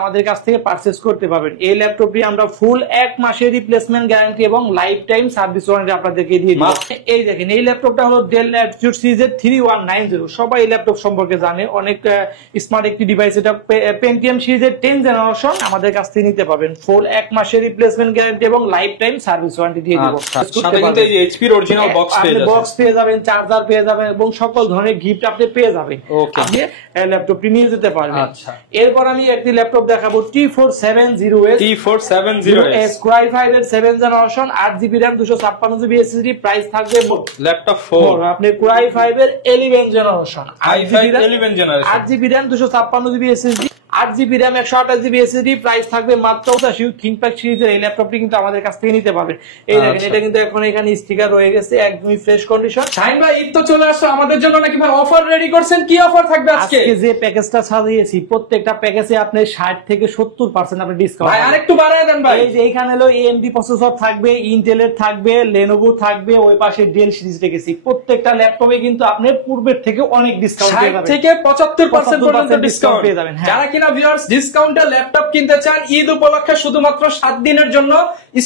আমাদের কাছ থেকে পারচেজ করতে পারবেন। এই ল্যাপটপটি আমরা ফুল 1 মাসের রিপ্লেসমেন্ট গ্যারান্টি এবং লাইফ টাইম সার্ভিস ওয়ারেন্টি আপনাদেরকে দিয়ে দিব। এই দেখেন, এই ল্যাপটপটা হলো ডেল ল্যাটিটিউড সিরিজের 3190। সবাই এই ল্যাপটপ সম্পর্কে জানে, অনেক স্মার্ট একটি ডিভাইস। এটা পেন্টিয়াম সিরিজের 10 জেনারেশন আমাদের কাছ থেকে নিতে পারবেন। ফুল 1 মাসের রিপ্লেসমেন্ট গ্যারান্টি এবং লাইফ টাইম সার্ভিস ওয়ারেন্টি দিয়ে দিব। সাথে কিন্তু এই এইচপি এর অরিজিনাল বক্স পেয়ে যাবেন, চার্জার পেয়ে যাবেন এবং সকল ধরনের গিফট আপনি পেয়ে যাবেন। আপনি ল্যাপটপটি নিয়ে যেতে পারবেন। এরপর আমি একটি ল্যাপটপ দেখাবো, T470S Core i5 এর 7 generation, 8GB RAM, 256GB SSD। Price থাকবে ল্যাপটপ 4 আপনি Core i5 এর 11 generation, 8GB RAM, 256GB SSD, 8GB RAM, 128GB SSD। Price থাকবে মাত্র 85। থিংকপ্যাড সিরিজের এই ল্যাপটপটি কিন্তু আমাদের কাছ থেকে নিতে পারবেন। এই দেখেন, এটা কিন্তু এখন এখানে স্টিকার রয়ে গেছে, একদমই ফ্রেশ কন্ডিশন। শাহিন ভাই, ঈদ তো চলে আসছে, আমাদের জন্য নাকি ভাই অফার রেডি করছেন? কি অফার থাকবে আজকে? যে প্যাকেজটা সাজিয়েছি, প্রত্যেকটা প্যাকেজে আপনি 60 থেকে 70% আপনি ডিসকাউন্ট। ভাই আরেকটু বাড়ায় দেন ভাই। এই যে এখানে হলো AMD প্রসেসর থাকবে, ইন্টেলের থাকবে, লেনোভো থাকবে, ওই পাশে ডেল সিরিজ রেখেছি। প্রত্যেকটা ল্যাপটপে কিন্তু আপনি পূর্বের থেকে অনেক ডিসকাউন্ট পেয়ে যাবেন, 60 থেকে 75% পর্যন্ত ডিসকাউন্ট পেয়ে যাবেন। যারা কিনা ভিউয়ার্স ডিসকাউন্টে ল্যাপটপ কিনতে চান ঈদ উপলক্ষে শুধুমাত্র 7 দিনের জন্য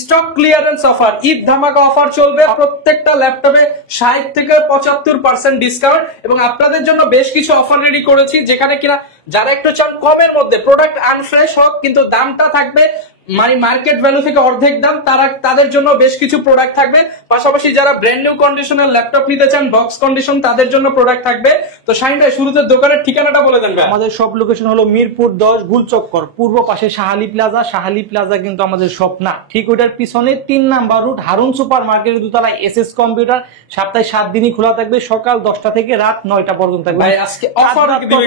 স্টক ক্লিয়ারেন্স অফার, ঈদ ধামাকা অফার চলবে। প্রত্যেকটা ল্যাপটপে 60 থেকে 75% ডিসকাউন্ট এবং আপনাদের জন্য বেশ কিছু অফার রেডি করেছি, যেখানে কিনা যারা একটু চান কমের মধ্যে, প্রোডাক্ট আনফ্রেশ হোক কিন্তু দামটা থাকবে মানে মার্কেট ভ্যালু থেকে অর্ধেক দাম, তাদের জন্য বেশ কিছু প্রোডাক্ট থাকবে। পাশাপাশি যারা ব্র্যান্ড নিউ কন্ডিশনের ল্যাপটপ নিতে চান বক্স কন্ডিশন, তাদের জন্য প্রোডাক্ট থাকবে। তো শাহিন ভাই, শুরুতে দোকানের ঠিকানাটা বলে দেন। আমাদের সব লোকেশন হলো মিরপুর 10 গুলচক্কর, পূর্ব পাশে শাহালি প্লাজা। শাহালি প্লাজা কিন্তু আমাদের শপ না, ঠিক ওইটার পিছনে 3 নাম্বার রুট, হারুন সুপার মার্কেটের দোতলায় SS কম্পিউটার। সপ্তাহে 7 দিনই খোলা থাকবে, সকাল 10টা থেকে রাত 9টা পর্যন্ত থাকবে। ভাই আজকে অফার দিবেন,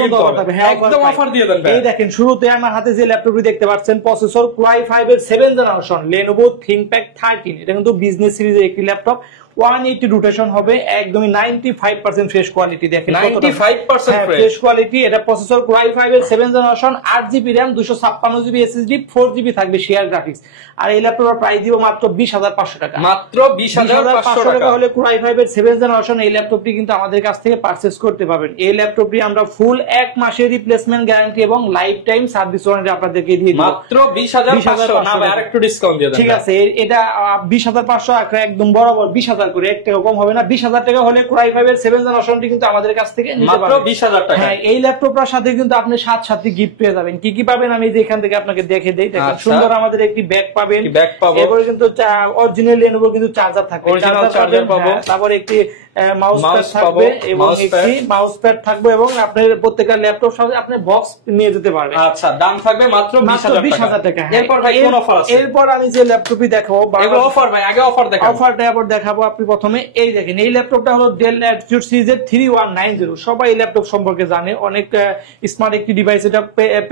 একদম অফার দিয়ে দেন ভাই। এই দেখেন, শুরুতে আমার হাতে যে ল্যাপটপটি দেখতে পাচ্ছেন, প্রসেসর Core i5 এর 7 জেনারেশন, লেনোভো থিংকপ্যাড 13। এটা কিন্তু বিজনেস সিরিজের একটি ল্যাপটপ। 180 রোটেশন হবে, একদমই 95% ফ্রেশ কোয়ালিটি। দেখেন 95% ফ্রেশ কোয়ালিটি। এটা প্রসেসর Core i5 এর 7 generation, 8GB RAM, 256GB SSD, 4GB থাকবে শেয়ার গ্রাফিক্স। আর এই ল্যাপটপের প্রাইস দিব মাত্র 20,500 টাকা। মাত্র 20,500 টাকা হলে Core i5 এর 7 জেনারেশন এই ল্যাপটপটি কিন্তু আমাদের কাছ থেকে পারচেজ করতে পারবেন। এই ল্যাপটপটি আমরা ফুল 1 মাসের রিপ্লেসমেন্ট গ্যারান্টি এবং লাইফ টাইম সার্ভিস ওয়ারেন্টি আপনাদেরকে দিয়ে দিব। মাত্র 20,500 না ভাই, আরেকটু ডিসকাউন্ট দিয়ে দেন। ঠিক আছে, এটা 20,500 একদম বরাবর 20,000 করে, 1 টাকা কম হবে না। 20,000 টাকা হলে Core i5 এর 7 জেনারেশনটি কিন্তু আমাদের কাছ থেকে নিতে পারবেন মাত্র 20,000 টাকা। হ্যাঁ, এই ল্যাপটপটার সাথে কিন্তু আপনি সাথে গিফট পেয়ে যাবেন। কি কি পাবেন আমি যে এখান থেকে আপনাকে দেখে দেই। দেখেন, সুন্দর আমাদের একটি ব্যাগ পাবেন। এরপরে কিন্তু অরিজিনাল লেনোভো কিন্তু চার্জার থাকবে, চার্জার পাবো। তারপর একটি মাউস প্যাড থাকবে এবং একটি মাউস প্যাড থাকবে এবং আপনার প্রত্যেকটা ল্যাপটপ সাথে আপনি বক্স নিয়ে যেতে পারবেন। আচ্ছা, দাম থাকবে মাত্র 20,000 টাকা। এরপর ভাই কোন অফার আছে? এরপর আমি যে ল্যাপটপটি দেখাবো, এগুলো অফার ভাই, আগে অফার দেখাবো। অফারটা আবার দেখাবো। আপনি প্রথমে এই দেখেন, এই ল্যাপটপটা হলো ডেল ল্যাটিটিউড সিরিজের 3190। সবাই এই ল্যাপটপ সম্পর্কে জানে, অনেক স্মার্ট একটি ডিভাইস। এটা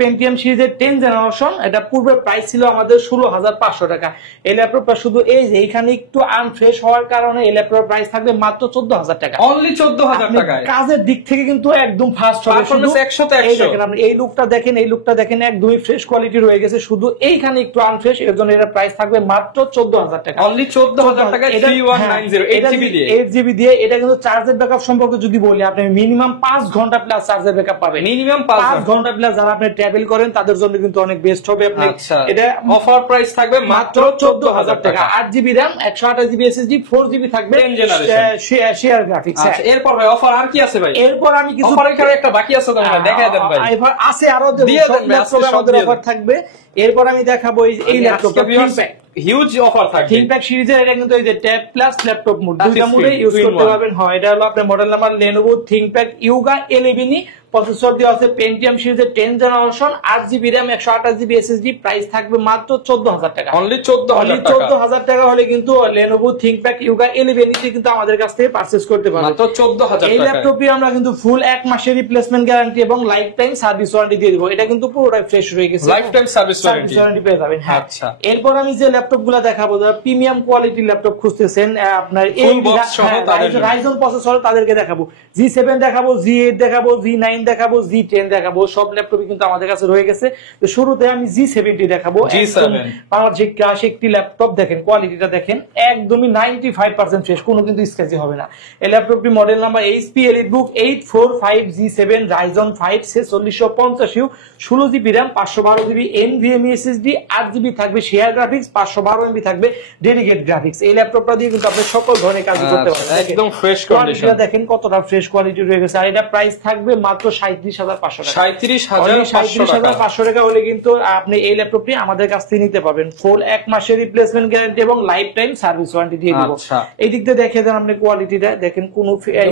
পেন্টিয়াম সিরিজের 10 জেনারেশন। এটা পূর্বে প্রাইস ছিল আমাদের 16,500 টাকা। এই ল্যাপটপটা শুধু এই যে এখানে একটু আনফ্রেশ হওয়ার কারণে এই ল্যাপটপের প্রাইস থাকবে মাত্র 14,000 টাকা। অনলি 14,000 টাকা। কাজের দিক থেকে কিন্তু একদম ফাস্ট হবে। পারফরম্যান্স 100 এই দেখেন, আপনি এই লুকটা দেখেন, এই লুকটা দেখেন, একদমই ফ্রেশ কোয়ালিটি রয়ে গেছে। শুধু এইখানে একটু আনফ্রেশ, এর জন্য এর প্রাইস থাকবে মাত্র 14,000 টাকা। অনলি 14,000 টাকা 3190 8GB দিয়ে। এটা কিন্তু চার্জের ব্যাকআপ সম্পর্কে যদি বলি, আপনি মিনিমাম 5 ঘন্টা প্লাস চার্জের ব্যাকআপ পাবেন। মিনিমাম 5 ঘন্টা প্লাস যারা আপনি ট্রাভেল করেন তাদের জন্য কিন্তু অনেক বেস্ট হবে। আপনি এটা অফার প্রাইস থাকবে মাত্র 14,000 টাকা। 8GB RAM, 128GB SSD, 4GB থাকবে শেয়ার গ্রাফিক্স। এরপর ভাই অফার আর কি আছে ভাই? এরপর আমি কিছু অফারের কারে একটা বাকি আছে, তো ভাই দেখায় দেন ভাই। এরপর আছে আরো দিয়ে দেন ভাই, আমাদের অফার থাকবে। এরপর আমি দেখাবো এই ল্যাপটপটা হিউজ অফার থাকবে। থিংকপ্যাড সিরিজের এটা কিন্তু এই যে ট্যাব প্লাস ল্যাপটপ মোড, দুইটা মোডে ইউজ করতে পারবেন। হয়, এটা হলো আপনার model number Lenovo ThinkPad Yoga 11E। Processor দেওয়া আছে পেন্টিয়াম সিরিজের 10 generation, 8GB RAM, 128GB SSD। Price থাকবে মাত্র 14,000 টাকা। অনলি 14,000 টাকা হলে কিন্তু লেনোভো থিংকপ্যাড ইউগা 11E কিন্তু আমাদের কাছ থেকে পারচেজ করতে পারবেন মাত্র 14,000 টাকা। এই ল্যাপটপটি আমরা কিন্তু ফুল 1 মাসের রিপ্লেসমেন্ট গ্যারান্টি এবং লাইফ টাইম সার্ভিস ওয়ারেন্টি দিয়ে দিব। এটা কিন্তু পুরোটাই ফ্রেশ হয়ে গেছে, লাইফ টাইম সার্ভিস ওয়ারেন্টি পেয়ে যাবেন। হ্যাঁ, এরপর আমি যে ল্যাপটপ গুলা দেখাবো যারা প্রিমিয়াম কোয়ালিটির ল্যাপটপ খুঁজতেছেন, আপনার এই রাইজন প্রসেসর তাদেরকে দেখাবো, G7 দেখাবো, G8 দেখাবো, G9 দেখাবো, G10 দেখাবো, সব ল্যাপটপই কিন্তু আমাদের কাছে রয়ে গেছে। তো শুরুতে আমি G70 দেখাবো। বাংলাদেশের ক্লাস একটি ল্যাপটপ, দেখেন কোয়ালিটিটা দেখেন একদমই 95% ফ্রেশ, কোনো কিন্তু স্ক্র্যাচ হবে না। এই ল্যাপটপটি model number HP EliteBook 845G7 Ryzen 5 4650U, 16GB RAM, 512GB NVMe SSD, 8GB থাকবে শেয়ার গ্রাফিক্স, 512MB থাকবে ডেডিকেট গ্রাফিক্স। এই ল্যাপটপটা দিয়ে কিন্তু আপনি সকল ধরনের কাজ করতে পারবেন। একদম ফ্রেশ কন্ডিশন, দেখেন কতটা ফ্রেশ কোয়ালিটি রয়ে গেছে। আর এটা প্রাইস থাকবে মাত্র 37,500 টাকা। 37,500 টাকা হলে কিন্তু আপনি এই ল্যাপটপটি আমাদের কাছ থেকে নিতে পারবেন। ফুল 1 মাসের রিপ্লেসমেন্ট গ্যারান্টি এবং লাইফ টাইম সার্ভিস ওয়ারেন্টি দিয়ে দিব। এই দিক দিয়ে দেখে দেন আপনি কোয়ালিটিটা দেখেন, কোনো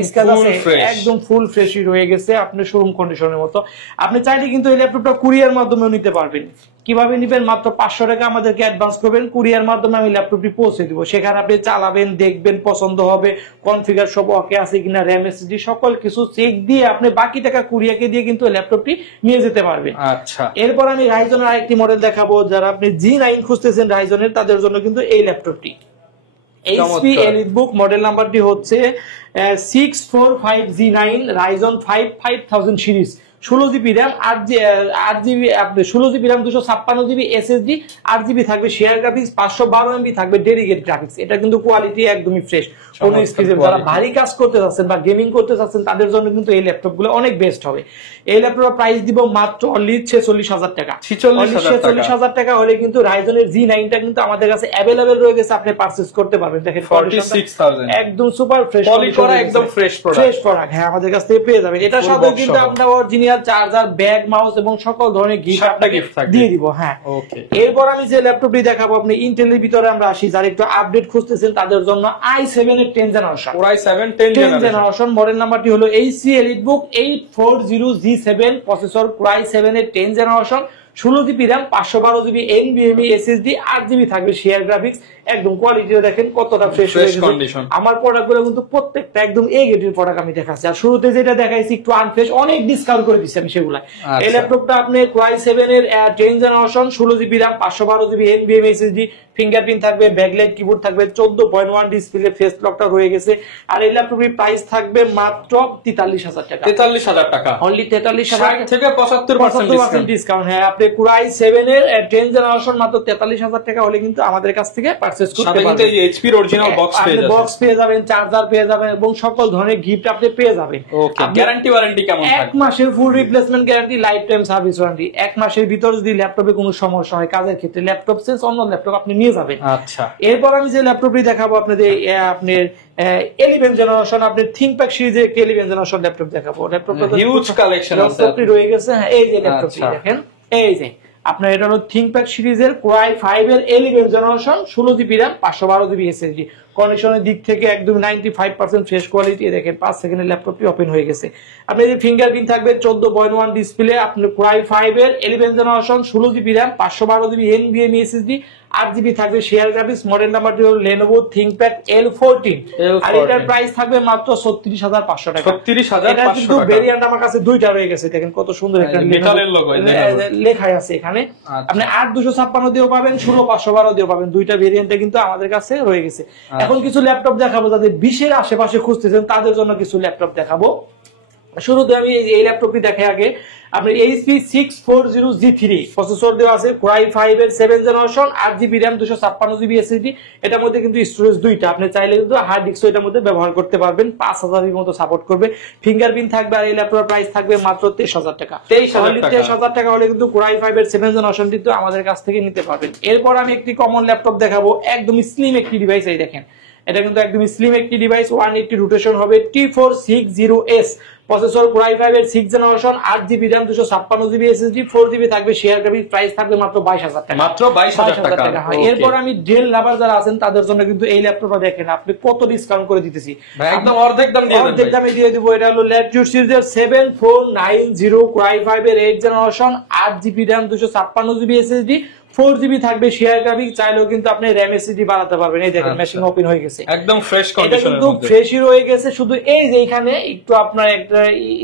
স্ক্র্যাচ আছে, একদম ফুল ফ্রেশই রয়ে গেছে, আপনি শোরুম কন্ডিশনের মতো। আপনি চাইলে কিন্তু এই ল্যাপটপটা কুরিয়ার মাধ্যমেও নিতে পারবেন। কিভাবে নিবেন? মাত্র 500 টাকা আমাদেরকে অ্যাডভান্স করবেন, কুরিয়ার মাধ্যমে আমি ল্যাপটপটি পৌঁছে দিব। সেখানে আপনি চালাবেন, দেখবেন, পছন্দ হবে, কনফিগার সব ওকে আছে কিনা, র্যাম এসএসডি সকল কিছু চেক দিয়ে আপনি বাকি টাকা কুরিয়ারকে দিয়ে কিন্তু ল্যাপটপটি নিয়ে যেতে পারবেন। আচ্ছা, এরপর আমি রাইজনের আরেকটি মডেল দেখাবো। যারা আপনি G9 খুঁজতেছেন রাইজনের, তাদের জন্য কিন্তু এই ল্যাপটপটি HP EliteBook মডেল নাম্বারটি হচ্ছে 645G9 Ryzen 5 5000 series, 16GB RAM, 8GB 16GB RAM, 256GB SSD, 8GB থাকবে শেয়ার গ্রাফিক্স, 512MB থাকবে ডেডিকেট গ্রাফিক্স। এটা কিন্তু কোয়ালিটি একদমই ফ্রেশ, কোনো স্ক্র্যাচ। যারা ভারী কাজ করতে চাচ্ছেন বা গেমিং করতে চাচ্ছেন তাদের জন্য কিন্তু এই ল্যাপটপগুলো অনেক বেস্ট হবে। এই ল্যাপটপের প্রাইস দিব মাত্র অনলি 46,000 টাকা। 46,000 টাকা হলে কিন্তু রাইজনের G9টা কিন্তু আমাদের কাছে अवेलेबल রয়ে গেছে, আপনি পারচেজ করতে পারবেন। দেখেন 46,000 একদম সুপার ফ্রেশ, পলি করা একদম ফ্রেশ প্রোডাক্ট। হ্যাঁ, আমাদের কাছ থেকে পেয়ে যাবেন। এটার সাথে কিন্তু আপনার অরিজিনাল চার্জার, ব্যাগ, মাউস এবং সকল ধরনের গিফট দিয়ে দিব। হ্যাঁ, ওকে। এরপর আমি যে ল্যাপটপটি দেখাবো, আপনি ইন্টেলের ভিতরে আমরা আসি, যারা একটু আপডেট খুঁজতেছেন তাদের জন্য i7 এর 10 জেনারেশন, i7 10 জেনারেশন মডেল নাম্বারটি হলো HP EliteBook 840G7 processor, i7 এর 10 generation, 16GB RAM, 512GB NVMe SSD, 8GB থাকবে শেয়ার গ্রাফিক্স। একদম কোয়ালিটিটা দেখেন কতটা ফ্রেশ কন্ডিশন। আমার প্রোডাক্টগুলো কিন্তু প্রত্যেকটা একদম এ গ্রেডের প্রোডাক্ট আমি দেখাচ্ছি। আর শুরুতে যেটা দেখাইছি একটু আনফ্রেশ, অনেক ডিসকাউন্ট করে দিচ্ছি আমি সেগুলা। এই ল্যাপটপটা আপনি i7 এর 10 generation, 16GB RAM, 512GB NVMe SSD, fingerprint থাকবে, ব্যাকলাইট কিবোর্ড থাকবে, 14.1 ডিসপ্লে, ফেস লকটা রয়ে গেছে। আর এই ল্যাপটপের প্রাইস থাকবে মাত্র 43,000 টাকা। 43,000 টাকা অনলি 43,000 থেকে 75% ডিসকাউন্ট। হ্যাঁ, আপনি i7 এর 10 জেনারেশন মাত্র 43,000 টাকা হলে কিন্তু আমাদের কাছ থেকে পারচেজ করতে পারবেন। এই এইচপি এর অরিজিনাল বক্স পেয়ে যাবেন, চার্জার পেয়ে যাবেন এবং সকল ধরনের গিফট আপনি পেয়ে যাবেন। ওকে, গ্যারান্টি ওয়ারেন্টি কেমন থাকবে? 1 মাসের ফুল replacement guarantee, life time service warranty. 1 মাসের ভিতর যদি ল্যাপটপে কোনো সমস্যা হয়, কাজের ক্ষেত্রে ল্যাপটপ চেঞ্জ, অন্য ল্যাপটপ আপনি নিয়ে যাবেন। আচ্ছা, এরপর আমি যে ল্যাপটপটি দেখাবো আপনাদের, আপনার 11 জেনারেশন, আপনি থিংকপ্যাড সিরিজের 11 জেনারেশন ল্যাপটপ দেখাবো। ল্যাপটপটা হিউজ কালেকশন আছে, ল্যাপটপটি রয়ে গেছে। হ্যাঁ, এই যে ল্যাপটপটি দেখেন, এই যে আপনার এটা হলো থিংকপ্যাড সিরিজের i5 এর 11 generation, 16GB RAM, 512GB SSD। কন্ডিশনের দিক থেকে একদম 95% ফ্রেশ কোয়ালিটি। দেখেন 5 সেকেন্ডের ল্যাপটপটি ওপেন হয়ে গেছে। আপনি যে ফিঙ্গারপ্রিন্ট থাকবে, 14.1 ডিসপ্লে, আপনার i5 এর 11 generation, 16GB RAM, 512GB NVMe SSD, 8GB থাকবে শেয়ার গ্রাফিক্স। মডেল নাম্বারটি হলো Lenovo ThinkPad L14। আর এটার প্রাইস থাকবে মাত্র 36,500 টাকা। 36,500 টাকা। ভেরিয়েন্ট আমার কাছে দুইটা রয়ে গেছে, দেখেন কত সুন্দর একটা মেটালের লোগো লেখা আছে এখানে। আপনি 8256 দিয়েও পাবেন, 16512 দিয়েও পাবেন, দুইটা ভেরিয়েন্টে কিন্তু আমাদের কাছে রয়ে গেছে। এখন কিছু ল্যাপটপ দেখাবো যাদের 20 এর আশেপাশে খুঁজতেছেন তাদের জন্য কিছু ল্যাপটপ দেখাবো। শুরুতে আমি এই ল্যাপটপটি দেখে আগে, আপনার HP 640G3 প্রসেসর দেওয়া আছে, i5 এর 7 generation, 8GB RAM, 256GB SSD। এটার মধ্যে কিন্তু স্টোরেজ দুইটা, আপনি চাইলে কিন্তু হার্ড ডিস্কও এটার মধ্যে ব্যবহার করতে পারবেন। 5000 এর মতো সাপোর্ট করবে, ফিঙ্গারপ্রিন্ট থাকবে। আর এই ল্যাপটপের প্রাইস থাকবে মাত্র 23,000 টাকা। 23,000 টাকা হলে কিন্তু i5 এর 7 জেনারেশনটি তো আমাদের কাছ থেকে নিতে পারবেন। এরপর আমি একটি কমন ল্যাপটপ দেখাবো, একদমই স্লিম একটি ডিভাইস। এই দেখেন, এটা কিন্তু একদমই স্লিম একটি ডিভাইস, 180 রোটেশন হবে, T460S প্রসেসর, i5 এর 6 generation, 8GB RAM, 256GB SSD, 4GB থাকবে শেয়ার গ্রাফিক্স। প্রাইস থাকবে মাত্র 22,000 টাকা। মাত্র 22,000 টাকা। এরপর আমি ডেল লাভার যারা আছেন তাদের জন্য কিন্তু এই ল্যাপটপটা দেখেন আপনি কত ডিসকাউন্ট করে দিতেছি, একদম অর্ধেক দামে দিয়ে দিব। এটা হলো ল্যাটিটিউড সিরিজের 7490 i5 এর 8 generation, 8GB RAM, 256GB SSD, 4GB থাকবে শেয়ার গ্রাফিক্স। চাইলেও কিন্তু আপনি RAM SSD বানাতে পারবেন। এই দেখেন মেশিন ওপেন হয়ে গেছে, একদম ফ্রেশ কন্ডিশনের মধ্যে, কিন্তু ফ্রেশই রয়ে গেছে। শুধু এই যে এখানে একটু আপনার একটা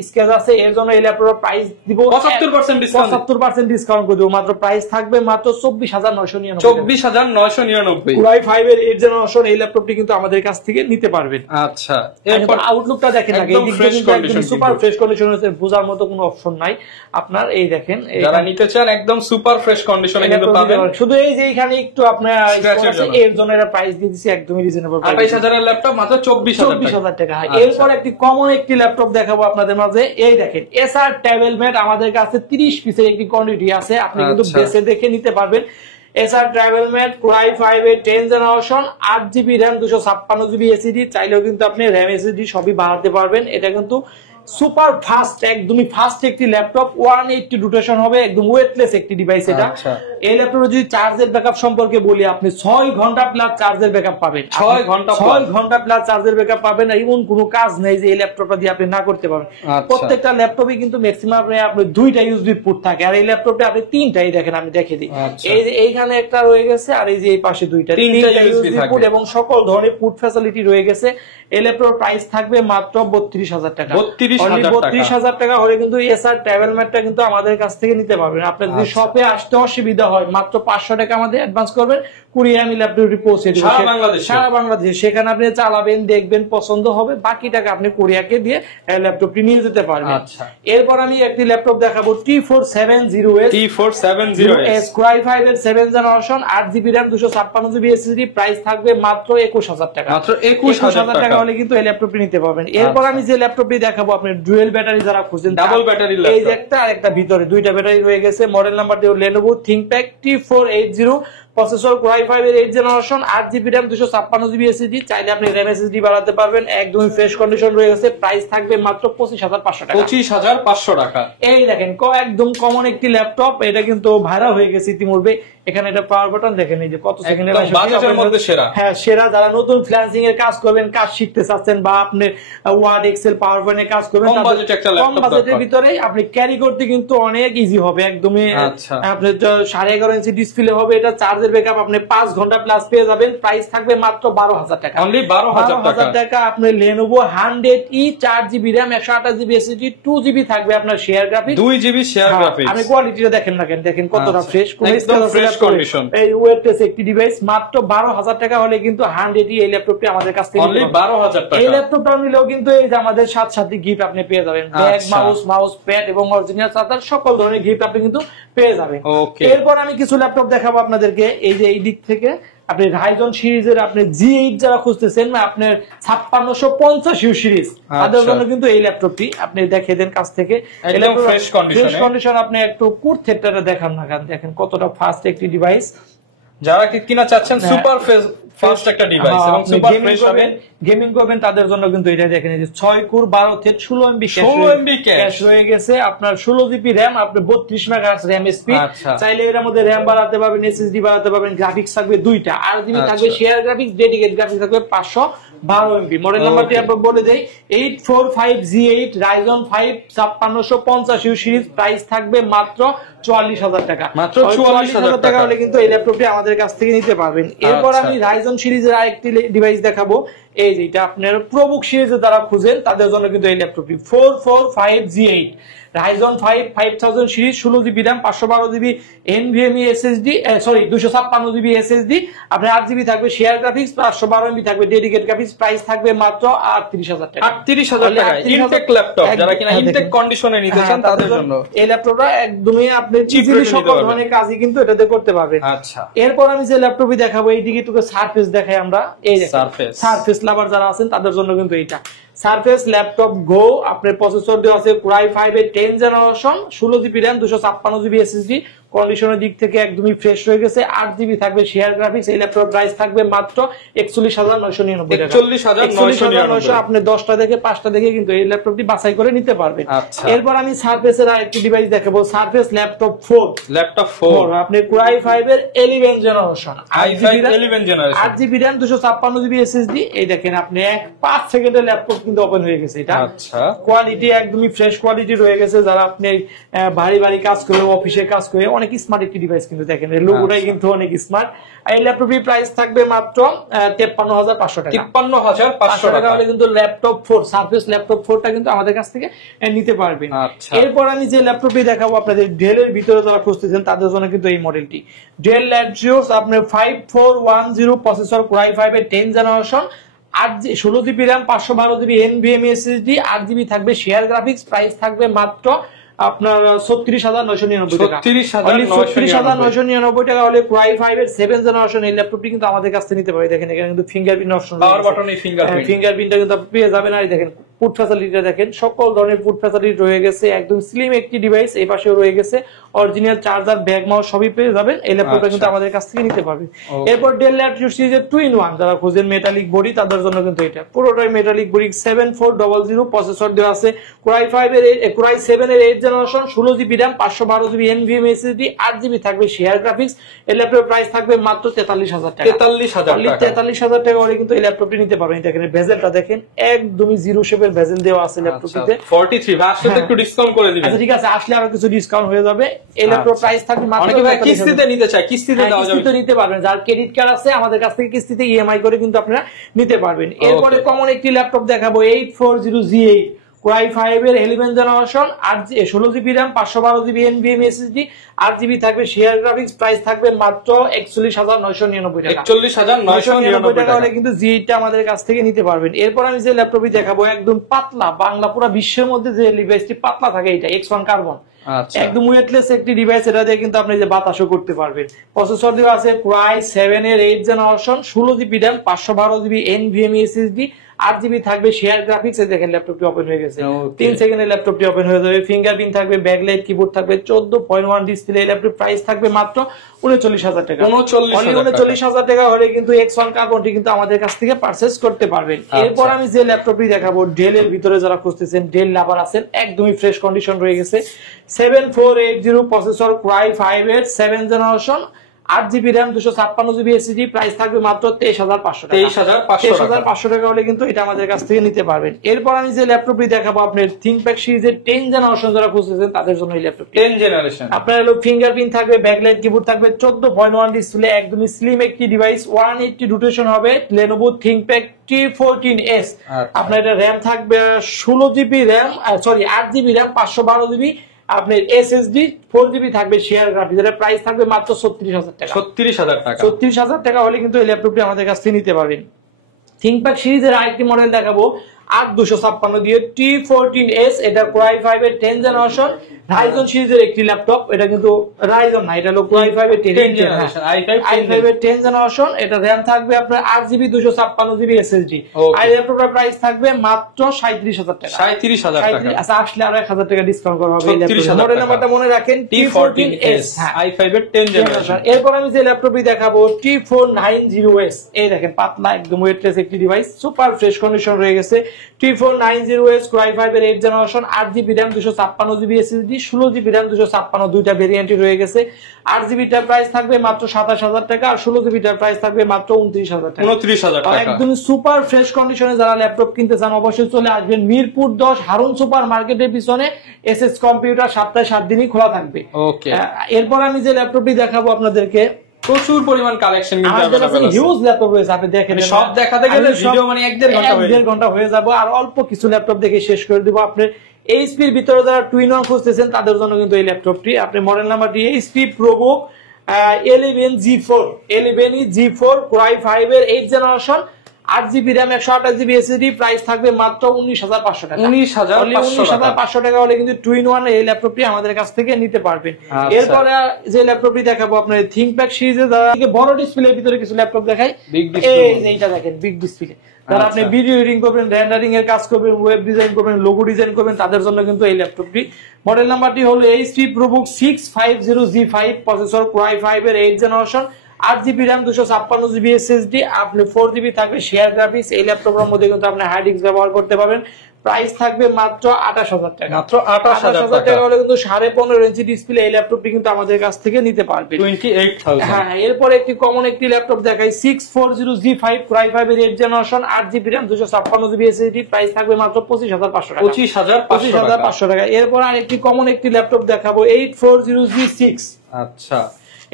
স্কেচ আছে, এর জন্য এই ল্যাপটপের প্রাইস দিব 75% ডিসকাউন্ট করে দেব। মাত্র প্রাইস থাকবে মাত্র 24,999। 24,999 Core i5 এর 8th জেনারেশন এই ল্যাপটপটি কিন্তু আমাদের কাছ থেকে নিতে পারবেন। আচ্ছা, এরপর আউটলুকটা দেখেন, একদম সুপার ফ্রেশ কন্ডিশন আছে, বোঝার মতো কোনো অপশন নাই আপনার। এই দেখেন, যারা নিতে চান একদম সুপার ফ্রেশ কন্ডিশনে কিন্তু পাবেন। শুধু এই যে এখানে একটু আপনার এর জন্য এর প্রাইস দিয়ে দিছি একদমই রিজনেবল। 28,000 এর ল্যাপটপ মাত্র 24,000 টাকা। এরপর একটি কমন একটি ল্যাপটপ দেখাবো আপনাদের মাঝে। এই দেখেন এসার ট্রাভেলমেট, আমাদের কাছে 30 পিসের একটি কোয়ান্টিটি আছে, আপনি কিন্তু বেছে দেখে নিতে পারবেন। এসার ট্রাভেলমেট Core i5 এর 10th generation, 8GB RAM, 256GB SSD, চাইলেও কিন্তু আপনি RAM SSD সবই বাড়াতে পারবেন। এটা কিন্তু সুপার ফাস্ট, একদমই ফাস্ট একটি ল্যাপটপ, 180 রোটেশন হবে, একদম ওয়েটলেস একটি ডিভাইস এটা। এই ল্যাপটপে যদি চার্জের ব্যাকআপ সম্পর্কে বলি, আপনি 6 ঘন্টা প্লাস চার্জের ব্যাকআপ পাবেন। 6 ঘন্টা প্লাস চার্জের ব্যাকআপ পাবেন। এমন কোনো কাজ নেই যে এই ল্যাপটপটা দিয়ে আপনি না করতে পারবেন। প্রত্যেকটা ল্যাপটপে কিন্তু ম্যাক্সিমাম আপনি 2টা ইউএসবি পোর্ট থাকে, আর এই ল্যাপটপে আপনি 3টাই দেখেন, আমি দেখে দিই। এই যে এইখানে একটা রয়ে গেছে, আর এই যে এই পাশে 2টা ইউএসবি পোর্ট এবং সকল ধরনের পোর্ট ফ্যাসিলিটি রয়ে গেছে। এই ল্যাপটপের প্রাইস থাকবে মাত্র 32,000 টাকা। 32,000 টাকা হলে কিন্তু এসার ট্রাভেলমেটটা কিন্তু আমাদের কাছ থেকে নিতে পারবেন। আপনার যদি শপে আসতে অসুবিধা হয়, মাত্র 500 টাকা আমাদের অ্যাডভান্স করবেন, কুরিয়ার আমি ল্যাপটপটি পৌঁছে দেব সারা বাংলাদেশে। সেখানে আপনি চালাবেন, দেখবেন, পছন্দ হবে, বাকি টাকা আপনি কুরিয়ারকে দিয়ে ল্যাপটপটি নিয়ে যেতে পারবেন। এরপর আমি একটি ল্যাপটপ দেখাবো, T470S Core i5 এর 7th generation, 8GB RAM, 256GB SSD, price থাকবে মাত্র 21,000 টাকা। মাত্র 21,000 টাকা হলে কিন্তু এই ল্যাপটপটি নিতে পারবেন। এরপর আমি যে ল্যাপটপটি দেখাবো, আপনি ডুয়েল ব্যাটারি যারা খুঁজছেন, ডাবল ব্যাটারি, এই যে একটা আর একটা ভিতরে 2টা ব্যাটারি রয়ে গেছে। মডেল নাম্বার দিয়ে Lenovo ThinkPad T480, processor Core i5 এর 8th generation, 8GB RAM, 256GB SSD, চাইলে আপনি RAM SSD বাড়াতে পারবেন। একদমই ফ্রেশ কন্ডিশন রয়ে গেছে, প্রাইস থাকবে মাত্র 25,500 টাকা। 25,500 টাকা। এই দেখেন একদম কমন একটি ল্যাপটপ, এটা কিন্তু ভাইরাল হয়ে গেছে ইতিমধ্যে। এখানে একটা পাওয়ার বাটন দেখেন, এই যে কত সেকেন্ডের বাজেটের মধ্যে সেরা। হ্যাঁ, সেরা। যারা নতুন ফ্রিল্যান্সিং এর কাজ করবেন, কাজ শিখতে চাচ্ছেন, বা আপনি ওয়ার্ড, এক্সেল, পাওয়ার পয়েন্টে কাজ করবেন, কম বাজেটের ভিতরে আপনি ক্যারি করতে কিন্তু অনেক ইজি হবে। একদমই আপনি 11.5 ইঞ্চি ডিসপ্লে হবে, এটা চার্জের ব্যাকআপ আপনি 5 ঘন্টা প্লাস পেয়ে যাবেন। প্রাইস থাকবে মাত্র 12,000 টাকা। অনলি 12,000 টাকা। আপনি Lenovo 100E, 4GB RAM, 128GB SSD, 2GB থাকবে আপনার share graphics, 2GB share graphics. আপনি কোয়ালিটিটা দেখেন না, দেখেন কতটা ফ্রেশ, একদম ফ্রেশ কন্ডিশন। এই ওয়েটলেস একটি ডিভাইস, মাত্র 12,000 টাকা হলে কিন্তু 100E এই ল্যাপটপটি আমাদের কাছ থেকে অনলি 12,000 টাকা। এই ল্যাপটপটা নিলেও কিন্তু এই যে আমাদের সাথে গিফট আপনি পেয়ে যাবেন, ব্যাগ, মাউস প্যাড এবং অরিজিনাল চার্জার, সকল ধরনের গিফট আপনি কিন্তু পেয়ে যাবেন। এরপর আমি কিছু ল্যাপটপ দেখাবো আপনাদেরকে। এই যে এই দিক থেকে আপনি রাইজন সিরিজের আপনি G8 যারা খুঁজতেছেন, না আপনার 5650 সিরিজ, তাদের জন্য কিন্তু এই ল্যাপটপটি আপনি দেখে দেন কাছ থেকে। একদম ফ্রেশ কন্ডিশন। আপনি একটু কোর থ্রেডটা দেখান না, দেখেন কতটা ফাস্ট একটি ডিভাইস। যারা কিনা চাচ্ছেন সুপার ফাস্ট একটা ডিভাইস এবং সুপার ফ্রেশ হবে, গেমিং করবেন, তাদের জন্য কিন্তু এটা দেখেন, এই যে 6 কোর 12 থ্রেড 16MB ক্যাশ রয়ে গেছে। আপনার 16GB RAM, আপনি 32 মেগাহার্টজ RAM স্পিড, চাইলে এর মধ্যে RAM বাড়াতে পারবেন, SSD বাড়াতে পারবেন, গ্রাফিক্স থাকবে 2টা, আর জিবি থাকবে শেয়ার গ্রাফিক্স, ডেডিকেটেড গ্রাফিক্স থাকবে 512MB। মডেল নাম্বারটি আপনাকে বলে দেই, 845G8 Ryzen 5 5650 সিরিজ, প্রাইস থাকবে মাত্র 44,000 টাকা। মাত্র 44,000 টাকা হলে কিন্তু এই ল্যাপটপটি আমাদের কাছ থেকে নিতে পারবেন। এরপর আমি Ryzen সিরিজের আরেকটি ডিভাইস দেখাবো, এই যেটা আপনার প্রবুক সিরিজে যারা খুঁজেন, তাদের জন্য কিন্তু এই ল্যাপটপটি 445G8 Ryzen 5 5000 series, 16GB RAM, 512GB NVMe SSD, 256GB SSD, আপনার 8GB থাকবে শেয়ার গ্রাফিক্স, 512MB থাকবে ডেডিকেটেড গ্রাফিক্স, প্রাইস থাকবে মাত্র 38,000 টাকা। 38,000 টাকা ইনটেক ল্যাপটপ, যারা কিনা ইনটেক কন্ডিশনে নিতে চান তাদের জন্য এই ল্যাপটপটা একদমই আপনি ইজিলি সকল ধরনের কাজই কিন্তু এটাতে করতে পারবেন। আচ্ছা, এরপর আমি যে ল্যাপটপই দেখাবো, এইদিকে একটু সারফেস দেখাই আমরা। এই সারফেস লাভার যারা আছেন, তাদের জন্য কিন্তু এইটা সারফেস ল্যাপটপ গো। আপনার প্রসেসর দেওয়া আছে Core i5 এর 10th generation, 16GB RAM, 256GB SSD, কন্ডিশনের দিক থেকে একদমই ফ্রেশ হয়ে গেছে, 8GB থাকবে শেয়ার গ্রাফিক্স। এই ল্যাপটপ প্রাইস থাকবে মাত্র 41,999 টাকা। 41,999 আপনি 10টা দেখে 5টা দেখে কিন্তু এই ল্যাপটপটি বাছাই করে নিতে পারবেন। এরপর আমি সারফেসের আরেকটি ডিভাইস দেখাবো, সারফেস ল্যাপটপ 4। আপনি Core i5 এর 11th generation, 8GB RAM, 256GB SSD। এই দেখেন আপনি 5 সেকেন্ডের ল্যাপটপ কিন্তু ওপেন হয়ে গেছে। এটা কোয়ালিটি একদমই ফ্রেশ কোয়ালিটি রয়ে গেছে। যারা আপনি ভারী কাজ করে, অফিসে কাজ করে, অনেক স্মার্ট একটি ডিভাইস কিন্তু দেখেন লোগোটাই কিন্তু অনেক স্মার্ট। এই ল্যাপটপটির প্রাইস থাকবে মাত্র 53,500 টাকা। 53,500 টাকা হলে কিন্তু ল্যাপটপ 4 সারফেস ল্যাপটপ 4টা কিন্তু আমাদের কাছ থেকে নিতে পারবেন। এরপর আমি যে ল্যাপটপটি দেখাবো আপনাদের ডেলের ভিতরে যারা খুঁজতেছেন তাদের জন্য কিন্তু এই মডেলটি ডেল ল্যাটিটিউড আপনার 5410 প্রসেসর কোর i5 এর 10 generation 16 GB RAM 512 GB NVMe SSD 8 GB থাকবে শেয়ার গ্রাফিক্স। প্রাইস থাকবে মাত্র আপনার 36,999 টাকা। 36,999 টাকা হলে কোর i5 এর 7 জেনারেশন এই ল্যাপটপটি কিন্তু আমাদের কাছ থেকে নিতে পারে। দেখেন এখানে কিন্তু ফিঙ্গারপ্রিন্ট অপশন পাওয়ার বাটনে ফিঙ্গারপ্রিন্টটা কিন্তু পেয়ে যাবেন। আর দেখেন ফুড ফ্যাসিলিটিটা দেখেন, সকল ধরনের ফুড ফ্যাসিলিটি রয়ে গেছে, একদম স্লিম একটি ডিভাইস। এই পাশেও রয়ে গেছে অরিজিনাল চার্জার, ব্যাগ মাউস সবই পেয়ে যাবেন। এই ল্যাপটপটা কিন্তু আমাদের কাছ থেকে নিতে পারবেন। এরপর ডেল ল্যাটিটিউড সিরিজের 2-in-1 যারা খুঁজেন মেটালিক বডি তাদের জন্য কিন্তু এটা পুরোটাই মেটালিক বডি 7400 প্রসেসর দেওয়া আছে কোর i5 এর কোর i7 এর 8 generation 16 GB RAM 512 GB NVMe SSD 8 GB থাকবে শেয়ার গ্রাফিক্স। এই ল্যাপটপের প্রাইস থাকবে মাত্র 43,000 টাকা। 43,000 টাকা হলে কিন্তু এই ল্যাপটপটি নিতে পারবেন। দেখেন বেজেলটা দেখেন একদমই জিরো শেপের বেজেল দেওয়া আছে ল্যাপটপটিতে। 43 আসলে একটু ডিসকাউন্ট করে দিবেন। আচ্ছা ঠিক আছে, আসলে আরো কিছু ডিসকাউন্ট হয়ে যাবে। এই ল্যাপটপ প্রাইস থাকবে মাত্র কিস্তিতে নিতে চাই, কিস্তিতে দেওয়া যাবে, কিস্তিতে নিতে পারবেন। যার ক্রেডিট কার্ড আছে আমাদের কাছ থেকে কিস্তিতে ইএমআই করে কিন্তু আপনারা নিতে পারবেন। এরপরে কমন একটি ল্যাপটপ দেখাবো 840G8 কোর i5 এর 11 generation 16 GB RAM 512 GB NVMe SSD 8 GB থাকবে শেয়ার গ্রাফিক্স। প্রাইস থাকবে মাত্র 41,999 টাকা। 41,999 টাকা হলে কিন্তু G8 টা আমাদের কাছ থেকে নিতে পারবেন। এরপর আমি যে ল্যাপটপটি দেখাবো একদম পাতলা, বাংলা পুরো বিশ্বের মধ্যে যে ডিভাইসটি পাতলা থাকে এটা X1 কার্বন, একদম ওয়েটলেস একটি ডিভাইস। এটা দিয়ে কিন্তু আপনি যে বাতাসও করতে পারবেন। প্রসেসর দেওয়া আছে কোর i7 এর 8 generation 16 GB RAM 512 GB NVMe SSD 8 GB থাকবে শেয়ার গ্রাফিক্স। দেখেন ল্যাপটপটি ওপেন হয়ে গেছে, 3 সেকেন্ডে ল্যাপটপটি ওপেন হয়ে যাবে। ফিঙ্গারপ্রিন্ট থাকবে, ব্যাকলাইট কিবোর্ড থাকবে, 14.1 ডিসপ্লে। এই ল্যাপটপ প্রাইস থাকবে মাত্র 39,000 টাকা। 39,000 টাকা হলে কিন্তু X1 কার্বনটি কিন্তু আমাদের কাছ থেকে পারচেজ করতে পারবেন। এরপর আমি যে ল্যাপটপটি দেখাবো ডেল এর ভিতরে যারা খুঁজতেছেন, ডেল লাভার আছেন, একদমই ফ্রেশ কন্ডিশন রয়ে গেছে। 7480 প্রসেসর কোর i5 এর 7 generation 8 GB RAM 256 GB SSD. Price থাকবে মাত্র 23,500 টাকা। 23,500 টাকা হলে কিন্তু এটা আমাদের কাছ থেকে নিতে পারবেন। এরপর আমি যে ল্যাপটপটি দেখাবো আপনার থিংকপ্যাড সিরিজের 10 জেনারেশন যারা খুঁজতেছেন তাদের জন্য এই ল্যাপটপ 10 জেনারেশন। আপনার হলো ফিঙ্গারপ্রিন্ট থাকবে, ব্যাকলাইট কিবোর্ড থাকবে, 14.1 ডিসপ্লে, একদমই স্লিম একটি ডিভাইস। 180 রোটেশন হবে। Lenovo ThinkPad T14s। আপনার এটা র্যাম থাকবে 16 GB RAM 8 GB RAM 512 GB আপনার এসএসডি 4 জিবি থাকবে শেয়ার গ্রাফিক্স। এর প্রাইস থাকবে মাত্র 36,000 টাকা। 36,000 টাকা হলে কিন্তু এই ল্যাপটপটি আমাদের কাছ থেকে নিতে পারবেন। থিংকপ্যাড সিরিজের আরেকটি মডেল দেখাবো 8256 দিয়ে T14s। এটা কোর i5 এর 10 জেনারেশন রাইজন সিরিজের একটি ল্যাপটপ। এটা কিন্তু রাইজন না, এটা হলো কোর i5 এর 10 জেনারেশন। i5 এর 10 জেনারেশন। এটা RAM থাকবে আপনার 8 জিবি 256 জিবি SSD। আর ল্যাপটপটার প্রাইস থাকবে মাত্র 37,000 টাকা। 37,000 টাকা। আচ্ছা আসলে আরো 1000 টাকা ডিসকাউন্ট করা হবে। এই ল্যাপটপের মডেল নাম্বারটা মনে রাখেন T14s, i5 এর 10 জেনারেশন। এরপর আমি যে ল্যাপটপটি দেখাবো T490s। এই দেখেন পাতলা, একদম ওয়েটলেস একটি ডিভাইস, সুপার ফ্রেশ কন্ডিশন রয়ে গেছে। T490s কোর i5 এর 8 generation 8 GB RAM 256 GB SSD 16 GB RAM 256 দুইটা ভেরিয়েন্টই রয়ে গেছে। 8 জিবি টার প্রাইস থাকবে মাত্র 27,000 টাকা আর 16 জিবি টার প্রাইস থাকবে মাত্র 29,000 টাকা। 29,000 টাকা। একদম সুপার ফ্রেশ কন্ডিশনে যারা ল্যাপটপ কিনতে চান অবশ্যই চলে আসবেন মিরপুর 10 হারুন সুপার মার্কেটের পিছনে। এসএস কম্পিউটার সপ্তাহে 7 দিনই খোলা থাকবে। ওকে। এরপর আমি যে ল্যাপটপটি দেখাবো আপনাদেরকে প্রচুর পরিমাণ কালেকশন কিন্তু আমাদের কাছে হিউজ ল্যাপটপ রয়েছে। আপনি দেখেন সব দেখাতে গেলে ভিডিও মানে 1.5 ঘন্টা হয়ে যাবে। আর অল্প কিছু ল্যাপটপ দেখে শেষ করে দিব। আপনি এইচপি এর ভিতরে যারা টুইন-1 খুঁজতেছেন তাদের জন্য কিন্তু এই ল্যাপটপটি। আপনি মডেল নাম্বারটি HP ProBook 11G4 core i5 এর 8 generation 8 GB RAM 128 GB SSD। Price থাকবে মাত্র 19,500 টাকা। 19,500 টাকা হলে কিন্তু টুইন-1 এই ল্যাপটপটি আমাদের কাছ থেকে নিতে পারবেন। এরপরে যে ল্যাপটপটি দেখাবো আপনার থিংকপ্যাড সিরিজে যারা বড় ডিসপ্লের ভিতরে কিছু ল্যাপটপ দেখাই। এইটা দেখেন বিগ ডিসপ্লে। যারা আপনি ভিডিও এডিটিং করবেন, রেন্ডারিং এর কাজ করবেন, ওয়েব ডিজাইন করবেন, লোগো ডিজাইন করবেন তাদের জন্য কিন্তু এই ল্যাপটপটি। মডেল নাম্বারটি হলো HP ProBook 650G5 processor core i5 এর 8 generation 8 GB RAM 256 GB SSD। আপনি 4 জিবি থাকবে শেয়ার গ্রাফিক্স। এই ল্যাপটপের মধ্যে কিন্তু আপনি হার্ড ডিস্ক ব্যবহার করতে পারবেন। প্রাইস থাকবে মাত্র 28,000 টাকা। মাত্র 28,000 টাকা হলে কিন্তু 15.5 ইঞ্চি ডিসপ্লে এই ল্যাপটপটি কিন্তু আমাদের কাছ থেকে নিতে পারবে 28,000। হ্যাঁ, এরপরে একটি কমন একটি ল্যাপটপ দেখাই 640G5 Core i5 এর 8 generation 8GB RAM 256GB SSD, price থাকবে মাত্র 25,500 টাকা। 25,500 টাকা। এরপর আরেকটি কমন একটি ল্যাপটপ দেখাবো 840G6। আচ্ছা,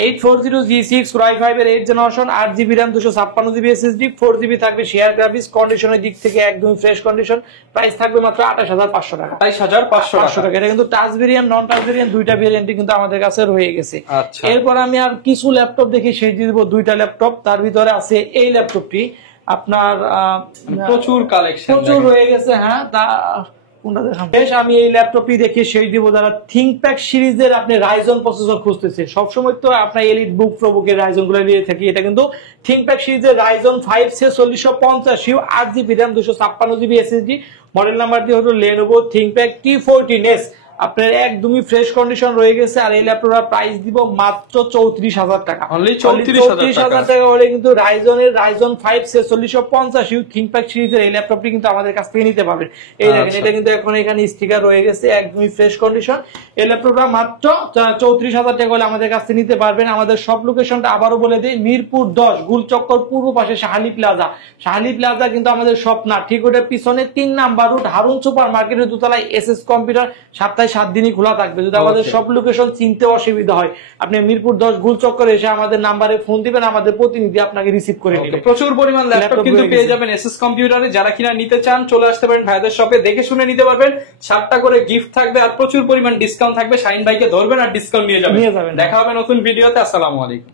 840G6 Core i5 এর 8 generation 8GB RAM 256GB SSD, 4GB থাকবে শেয়ার গ্রাফিক্স, কন্ডিশনের দিক থেকে একদম ফ্রেশ কন্ডিশন, প্রাইস থাকবে মাত্র 28,500 টাকা। 28,500 টাকা। এটা কিন্তু টাচ ভেরিয়েন্ট নন টাচ ভেরিয়েন্ট দুইটা ভেরিয়েন্টই কিন্তু আমাদের কাছে রয়ে গেছে। আচ্ছা, এরপর আমি আর কিছু ল্যাপটপ দেখি সেই দিয়ে দিব দুইটা ল্যাপটপ। তার ভিতরে আছে এই ল্যাপটপটি, আপনার প্রচুর কালেকশন প্রচুর রয়ে গেছে। হ্যাঁ, তা কোনটা দেখাবো? বেশ, আমি এই ল্যাপটপটি দেখি সেই দিব যারা থিংকপ্যাড সিরিজের আপনি রাইজন প্রসেসর খুঁজতেছে। সবসময় তো আপনার এলিট বুক প্রোবুকের রাইজন গুলো নিয়ে থাকি, এটা কিন্তু থিংকপ্যাড সিরিজের Ryzen 5 4650 8GB RAM 256GB SSD, model number দিয়ে হলো Lenovo ThinkPad T14s। আপনার একদমই ফ্রেশ কন্ডিশন রয়ে গেছে। আর এই ল্যাপটপের প্রাইস দিব মাত্র 34,000 টাকা। অনলি 34,000 টাকা হলে কিন্তু রাইজনের রাইজন 5 4650 থিংকপ্যাড সিরিজের এই ল্যাপটপটি কিন্তু আমাদের কাছ থেকে নিতে পারবেন। এই দেখেন, এটা কিন্তু এখন এখানে স্টিকার রয়ে গেছে, একদমই ফ্রেশ কন্ডিশন। এই ল্যাপটপটা মাত্র 34,000 টাকা হলে আমাদের কাছ থেকে নিতে পারবেন। আমাদের সব লোকেশনটা আবারও বলে দিই, মিরপুর 10 গুলচক্কর পূর্ব পাশে শাহালি প্লাজা। শাহালি প্লাজা কিন্তু আমাদের শপ না, ঠিক ওটার পিছনে 3 নাম্বার রুট হারুন সুপার মার্কেটের দোতলায় SS কম্পিউটার, সপ্তাহে 7 দিনই খোলা থাকবে। যদি আমাদের সব লোকেশন চিনতে অসুবিধা হয়, আপনি মিরপুর 10 গুলচক্করে এসে আমাদের নাম্বারে ফোন দিবেন, আমাদের প্রতিনিধি আপনাকে রিসিভ করে নেবে। প্রচুর পরিমাণ ল্যাপটপ কিন্তু পেয়ে যাবেন SS কম্পিউটারে। যারা কিনা নিতে চান চলে আসতে পারেন ভাইদের শপে, দেখে শুনে নিতে পারবেন। 7টা করে গিফট থাকবে আর প্রচুর পরিমাণ ডিসকাউন্ট থাকবে। শাহিন ভাইকে ধরবেন আর ডিসকাউন্ট নিয়ে যাবেন। দেখা হবে নতুন ভিডিওতে। আসসালামু আলাইকুম।